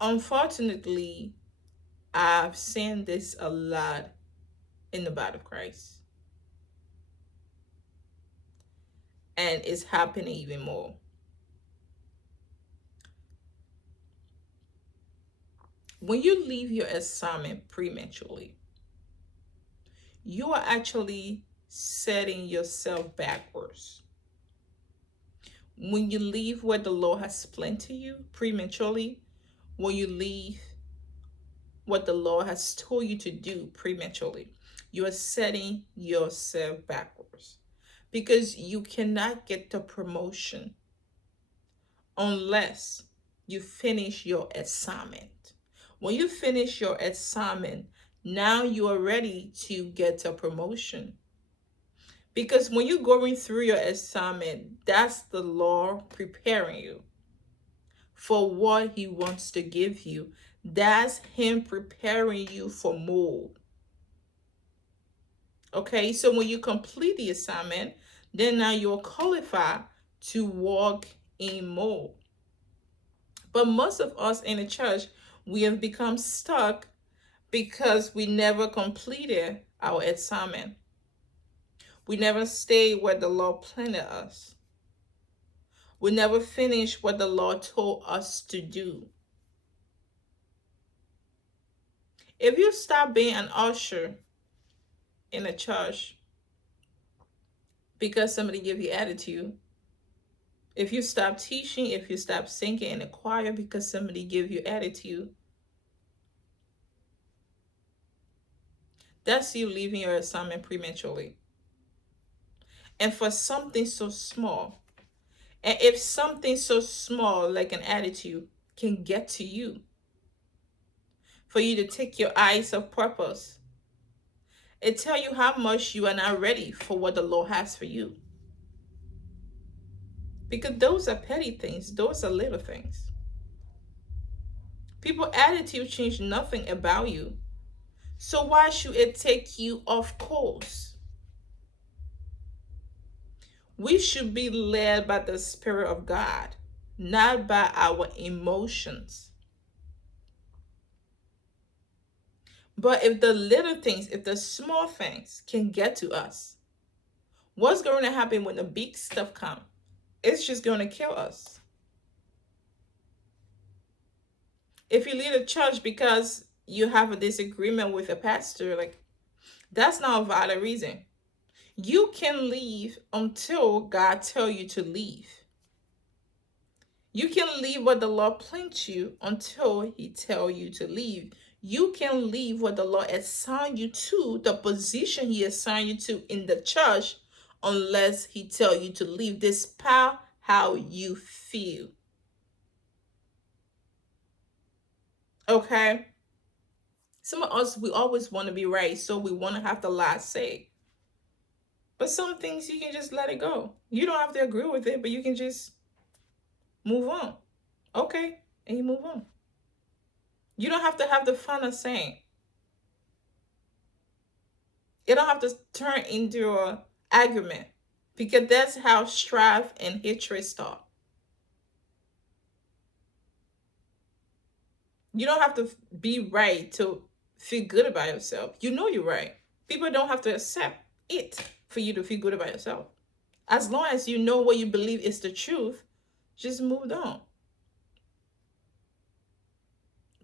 Unfortunately, I've seen this a lot in the body of Christ, and it's happening even more. When you leave your assignment prematurely, you are actually setting yourself backwards. When you leave what the Lord has planned to you prematurely, when you leave what the Lord has told you to do prematurely, you are setting yourself backwards because you cannot get the promotion unless you finish your assignment. When you finish your assignment, now you are ready to get a promotion. Because when you're going through your assignment, that's the Lord preparing you for what He wants to give you. That's Him preparing you for more. Okay, so when you complete the assignment, then now you're qualified to walk in more. But most of us in the church, we have become stuck because we never completed our assignment. We never stayed where the Lord planted us. We never finished what the Lord told us to do. If you stop being an usher in a church because somebody gave you attitude, if you stop teaching, if you stop singing in a choir because somebody gave you attitude, that's you leaving your assignment prematurely. And for something so small, and if something so small like an attitude can get to you, for you to take your eyes off purpose, it tell you how much you are not ready for what the Lord has for you. Because those are petty things, those are little things. People attitude change nothing about you. So why should it take you off course? We should be led by the Spirit of God, not by our emotions. But if the little things, if the small things can get to us, what's going to happen when the big stuff comes? It's just going to kill us. If you lead a church because you have a disagreement with a pastor, like that's not a valid reason. You can leave until God tell you to leave. You can leave what the Lord planned you until He tell you to leave. You can leave what the Lord assigned you to, the position He assigned you to in the church, unless He tell you to leave, despite how you feel. Okay? Some of us, we always want to be right, so we want to have the last say. But some things you can just let it go. You don't have to agree with it, but you can just move on. Okay? And you move on. You don't have to have the final saying. It don't have to turn into an argument because that's how strife and hatred start. You don't have to be right to feel good about yourself. You know you're right. People don't have to accept it for you to feel good about yourself. As long as you know what you believe is the truth, just move on.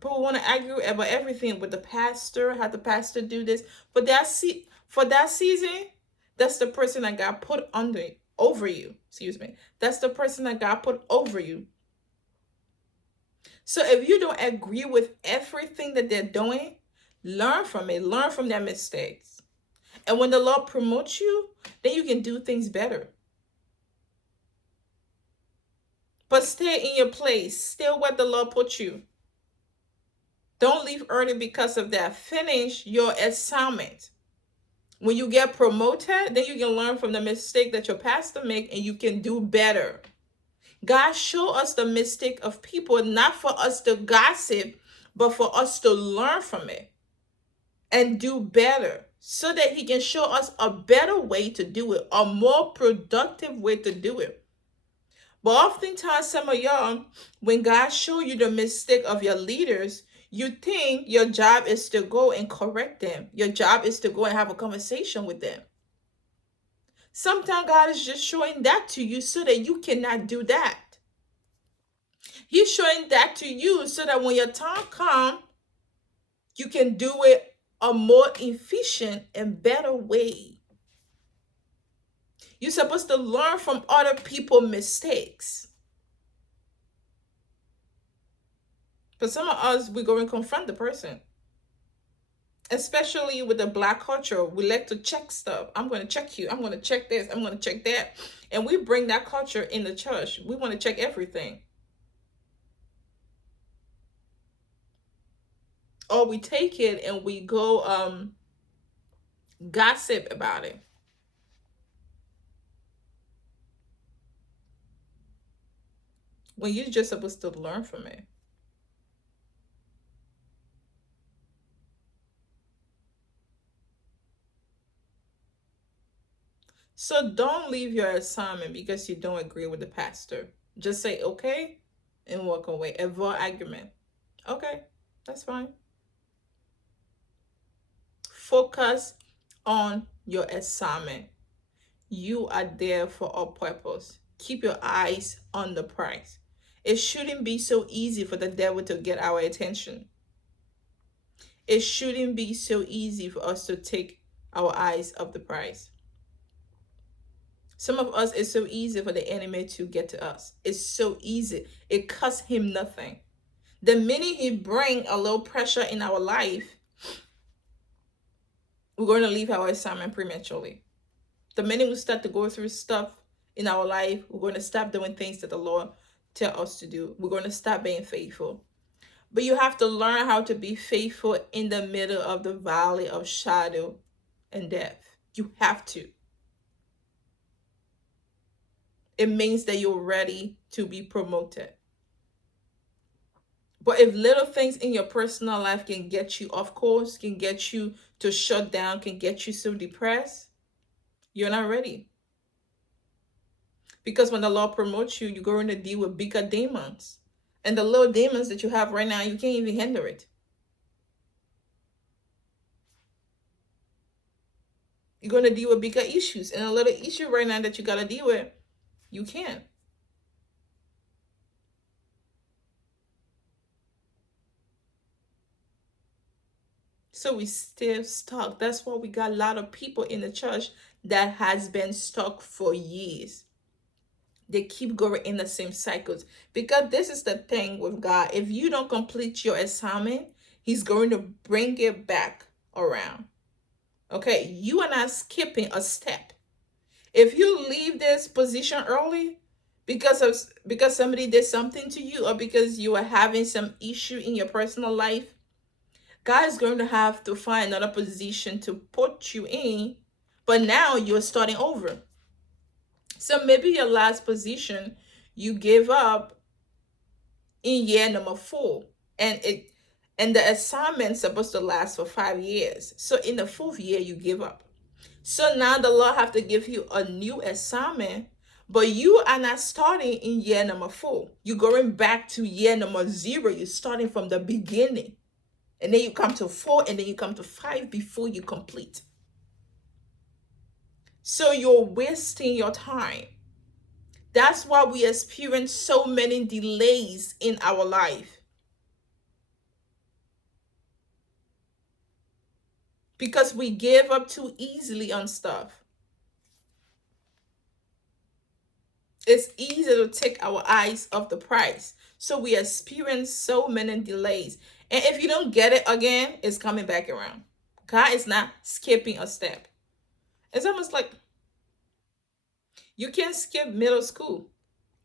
People want to argue about everything with the pastor. How the pastor do this? For that season, that's the person that got put under over you. Excuse me. That's the person that got put over you. So if you don't agree with everything that they're doing, learn from it. Learn from their mistakes. And when the Lord promotes you, then you can do things better. But stay in your place. Stay where the Lord put you. Don't leave early because of that. Finish your assignment. When you get promoted, then you can learn from the mistake that your pastor make and you can do better. God show us the mistake of people, not for us to gossip, but for us to learn from it and do better so that He can show us a better way to do it, a more productive way to do it. But oftentimes, some of y'all, when God show you the mistake of your leaders, you think your job is to go and correct them. Your job is to go and have a conversation with them. Sometimes God is just showing that to you so that you cannot do that. He's showing that to you so that when your time comes, you can do it a more efficient and better way. You're supposed to learn from other people's mistakes. But some of us, we go and confront the person. Especially with the Black culture, we like to check stuff. I'm going to check you. I'm going to check this. I'm going to check that. And we bring that culture in the church. We want to check everything. Or we take it and we go gossip about it. When you're just supposed to learn from it. So don't leave your assignment because you don't agree with the pastor. Just say okay and walk away. Avoid argument. Okay, that's fine. Focus on your assignment. You are there for a purpose. Keep your eyes on the prize. It shouldn't be so easy for the devil to get our attention. It shouldn't be so easy for us to take our eyes off the prize. Some of us, it's so easy for the enemy to get to us. It's so easy. It costs him nothing. The minute he bring a little pressure in our life, we're going to leave our assignment prematurely. The minute we start to go through stuff in our life, we're going to stop doing things that the Lord tell us to do. We're going to stop being faithful. But you have to learn how to be faithful in the middle of the valley of shadow and death. You have to. It means that you're ready to be promoted. But if little things in your personal life can get you off course, can get you to shut down, can get you so depressed, you're not ready. Because when the Lord promotes you, you're going to deal with bigger demons. And the little demons that you have right now, you can't even handle it. You're going to deal with bigger issues. And a little issue right now that you got to deal with, you can't. So we still stuck. That's why we got a lot of people in the church that has been stuck for years. They keep going in the same cycles. Because this is the thing with God. If you don't complete your assignment, he's going to bring it back around. Okay, you are not skipping a step. If you leave this position early because somebody did something to you or because you are having some issue in your personal life, God is going to have to find another position to put you in, but now you're starting over. So maybe your last position you gave up in year number 4, and the assignment's supposed to last for 5 years. So in the 4th year you give up. So now the Lord have to give you a new assignment, but you are not starting in year number 4. You're going back to year number 0. You're starting from the beginning. And then you come to 4, and then you come to 5 before you complete. So you're wasting your time. That's why we experience so many delays in our life. Because we give up too easily on stuff. It's easy to take our eyes off the prize. So we experience so many delays. And if you don't get it again, it's coming back around. God is not skipping a step. It's almost like you can't skip middle school.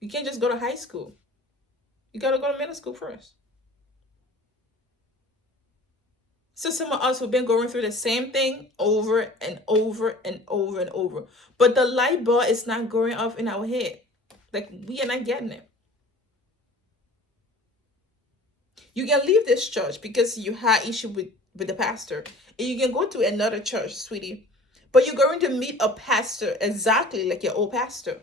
You can't just go to high school. You got to go to middle school first. So some of us have been going through the same thing over and over and over and over. But the light bulb is not going off in our head. Like, we are not getting it. You can leave this church because you had issue with the pastor. And you can go to another church, sweetie. But you're going to meet a pastor exactly like your old pastor.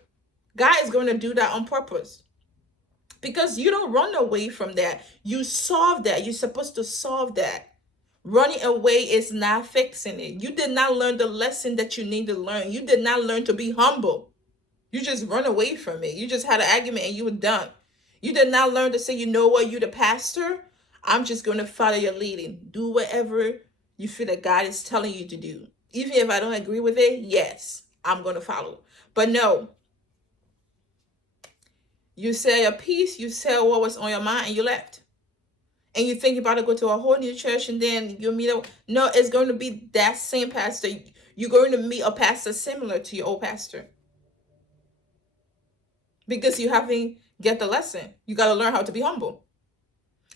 God is going to do that on purpose. Because you don't run away from that. You solve that. You're supposed to solve that. Running away is not fixing it. You did not learn the lesson that you need to learn. You did not learn to be humble. You just run away from it. You just had an argument and you were done. You did not learn to say, you know what, you the pastor. I'm just going to follow your leading. Do whatever you feel that God is telling you to do. Even if I don't agree with it, yes, I'm going to follow. But no, you say a piece, you say what was on your mind, and you left. And you think you're about to go to a whole new church and then you meet up. No, it's going to be that same pastor. You're going to meet a pastor similar to your old pastor. Because you haven't get the lesson. You got to learn how to be humble.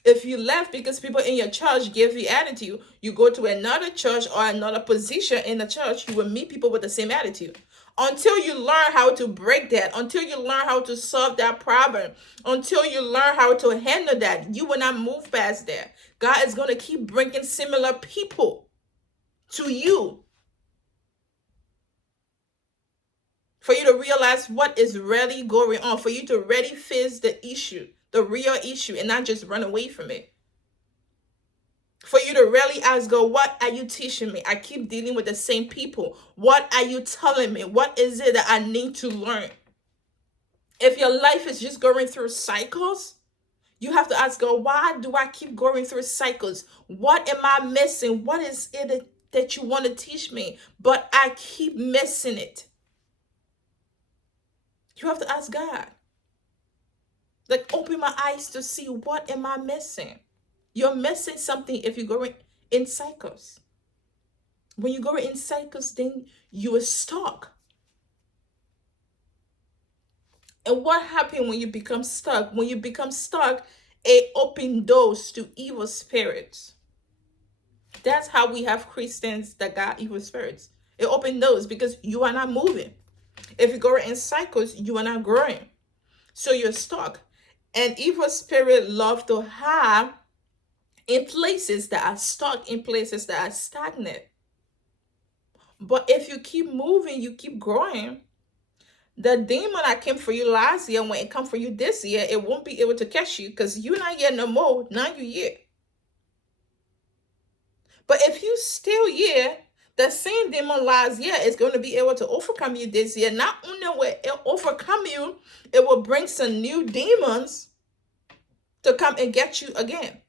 If you left because people in your church gave you attitude, you go to another church or another position in the church, you will meet people with the same attitude. Until you learn how to break that, until you learn how to solve that problem, until you learn how to handle that, you will not move past that. God is going to keep bringing similar people to you for you to realize what is really going on, for you to really face the issue, the real issue, and not just run away from it. For you to really ask God, what are you teaching me? I keep dealing with the same people. What are you telling me? What is it that I need to learn? If your life is just going through cycles, you have to ask God, why do I keep going through cycles? What am I missing? What is it that you want to teach me? But I keep missing it. You have to ask God. Like, open my eyes to see, what am I missing? You're missing something if you're going in cycles. When you go in cycles, then you are stuck. And what happens when you become stuck? When you become stuck, it opens doors to evil spirits. That's how we have Christians that got evil spirits. It opens doors because you are not moving. If you go in cycles, you are not growing. So you're stuck. And evil spirit love to have in places that are stuck, in places that are stagnant. But if you keep moving, you keep growing, the demon that came for you last year, when it comes for you this year, it won't be able to catch you because you're not here no more. Now you're here. But if you still here, the same demon last year is going to be able to overcome you this year. Not only will it overcome you, it will bring some new demons to come and get you again.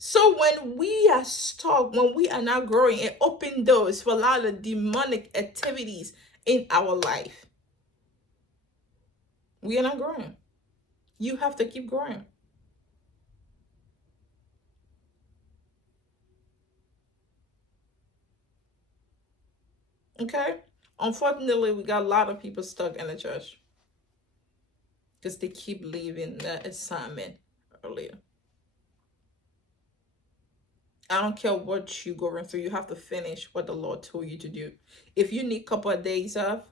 So when we are stuck, when we are not growing, it opens doors for a lot of demonic activities in our life. We are not growing. You have to keep growing. Okay? Unfortunately, we got a lot of people stuck in the church because they keep leaving the assignment earlier. I don't care what you're going through, you have to finish what the Lord told you to do. If you need a couple of days off,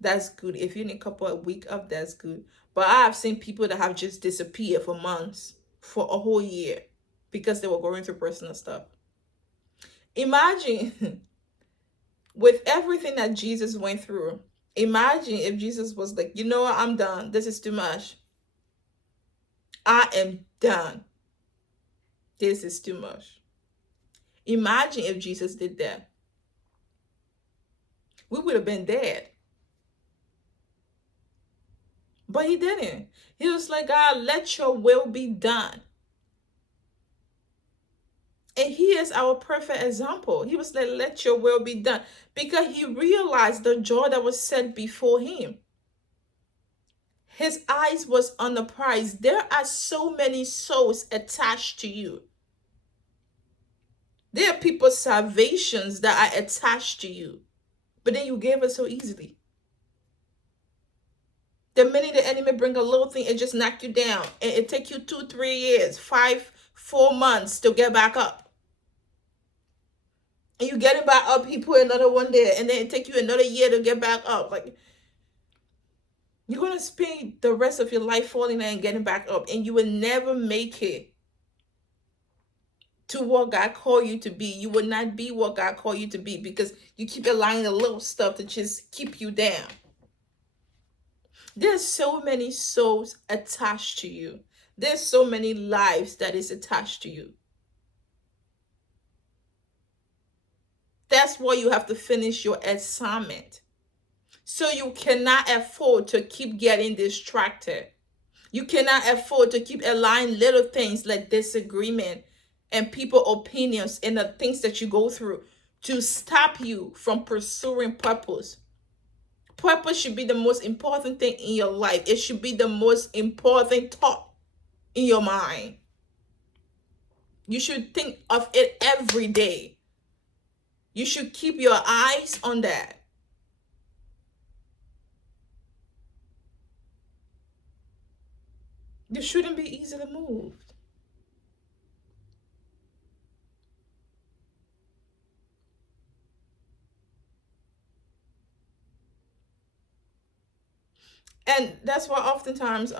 that's good. If you need a couple of weeks off, that's good. But I have seen people that have just disappeared for months, for a whole year, because they were going through personal stuff. Imagine with everything that Jesus went through, imagine if Jesus was like, you know what, I'm done. This is too much. I am done. This is too much. Imagine if Jesus did that. We would have been dead. But he didn't. He was like, God, let your will be done. And he is our perfect example. He was like, let your will be done. Because he realized the joy that was set before him. His eyes was on the prize. There are so many souls attached to you. There are people's salvations that are attached to you. But then you gave it so easily. The minute the enemy bring a little thing, it just knock you down. And it take you 2, 3 years, 5, 4 months to get back up. And you get it back up, he put another one there. And then it take you another year to get back up. Like, you're going to spend the rest of your life falling there and getting back up. And you will never make it. to what God called you to be. You will not be what God called you to be because you keep allowing the little stuff to just keep you down. There's so many souls attached to you. There's so many lives that is attached to you. That's why you have to finish your assignment. So you cannot afford to keep getting distracted. You cannot afford to keep allowing little things like disagreement and people opinions and the things that you go through to stop you from pursuing purpose. Purpose should be the most important thing in your life. It should be the most important thought in your mind. You should think of it every day. You should keep your eyes on that. You shouldn't be easily moved. And that's why oftentimes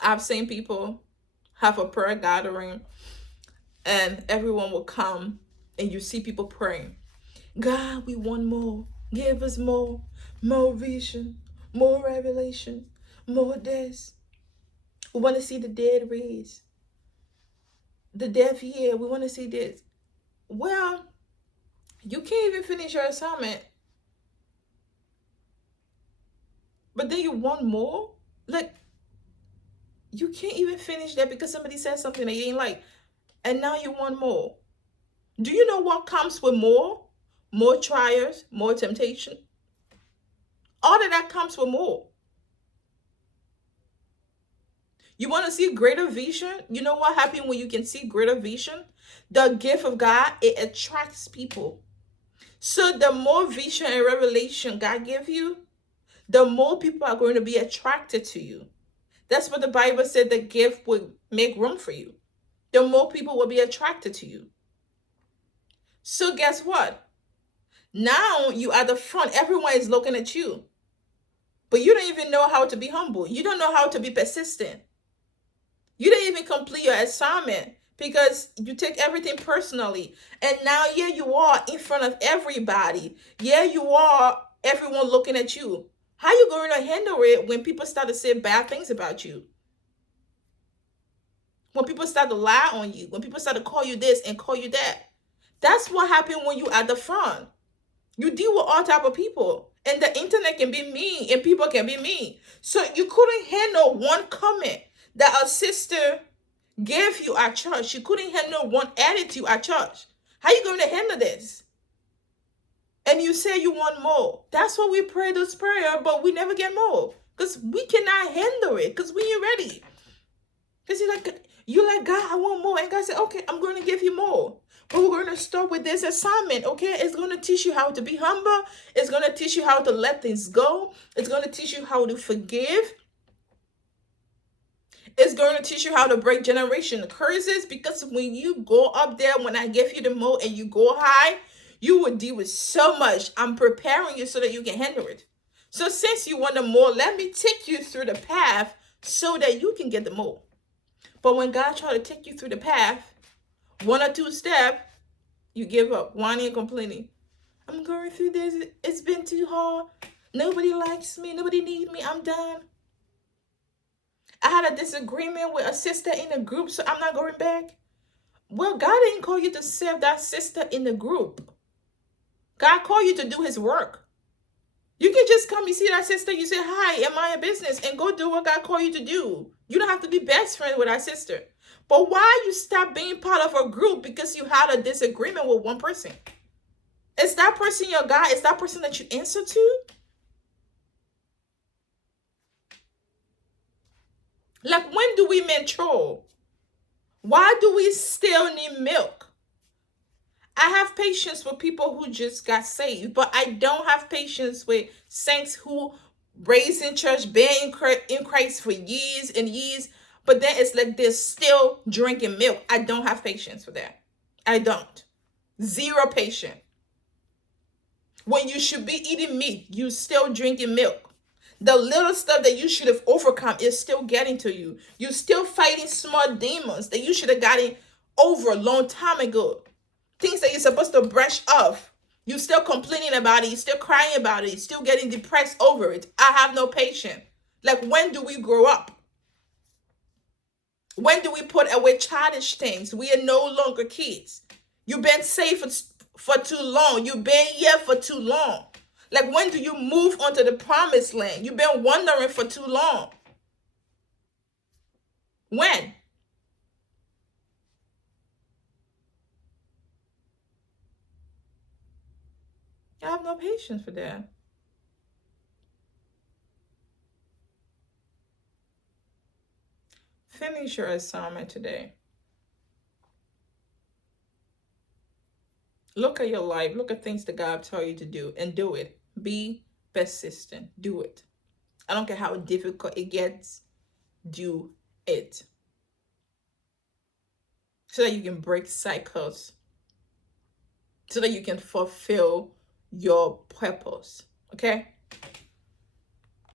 I've seen people have a prayer gathering and everyone will come and you see people praying. God, we want more. Give us more. More vision. More revelation. More this. We want to see the dead raised. The deaf hear. We want to see this. Well, you can't even finish your assignment. But then you want more? Like, you can't even finish that because somebody said something that you ain't like. And now you want more. Do you know what comes with more? More trials, more temptation. All of that comes with more. You want to see greater vision? You know what happens when you can see greater vision? The gift of God, it attracts people. So the more vision and revelation God gives you, the more people are going to be attracted to you. That's what the Bible said, the gift would make room for you. The more people will be attracted to you. So guess what? Now you are the front. Everyone is looking at you. But you don't even know how to be humble. You don't know how to be persistent. You didn't even complete your assignment because you take everything personally. And now here you are in front of everybody. Yeah, you are everyone looking at you. How you going to handle it when people start to say bad things about you? When people start to lie on you, when people start to call you this and call you that. That's what happened when you at the front. You deal with all type of people. And the internet can be mean and people can be mean. So you couldn't handle one comment that a sister gave you at church. You couldn't handle one attitude at church. How you going to handle this? And you say you want more. That's why we pray this prayer, but we never get more. Because we cannot handle it. Because we ain't ready. Because you're like, God, I want more. And God said, okay, I'm going to give you more. But we're going to start with this assignment, okay? It's going to teach you how to be humble. It's going to teach you how to let things go. It's going to teach you how to forgive. It's going to teach you how to break generational curses, because when you go up there, when I give you the more and you go high, you will deal with so much. I'm preparing you so that you can handle it. So since you want the more, let me take you through the path so that you can get the more. But when God tries to take you through the path, one or two steps, you give up, whining and complaining. I'm going through this. It's been too hard. Nobody likes me. Nobody needs me. I'm done. I had a disagreement with a sister in the group, so I'm not going back. Well, God didn't call you to serve that sister in the group. God called you to do his work. You can just come, you see that sister, you say, hi, am I a business? And go do what God called you to do. You don't have to be best friends with that sister. But why you stop being part of a group because you had a disagreement with one person? Is that person your God? Is that person that you answer to? Like, when do we mature? Why do we still need milk? I have patience with people who just got saved, but I don't have patience with saints who raised in church, been in Christ for years and years, but then it's like they're still drinking milk. I don't have patience for that. I don't. Zero patience. When you should be eating meat, you still drinking milk. The little stuff that you should have overcome is still getting to you. You're still fighting small demons that you should have gotten over a long time ago. Things that you're supposed to brush off. You still complaining about it. You still crying about it. You still getting depressed over it. I have no patience. Like, when do we grow up? When do we put away childish things? We are no longer kids. You've been safe for too long. You've been here for too long. Like, when do you move onto the promised land? You've been wandering for too long. When? I have no patience for that. Finish your assignment today. Look at your life. Look at things that God tell you to do and do it. Be persistent. Do it. I don't care how difficult it gets. Do it. So that you can break cycles. So that you can fulfill your purpose. Okay?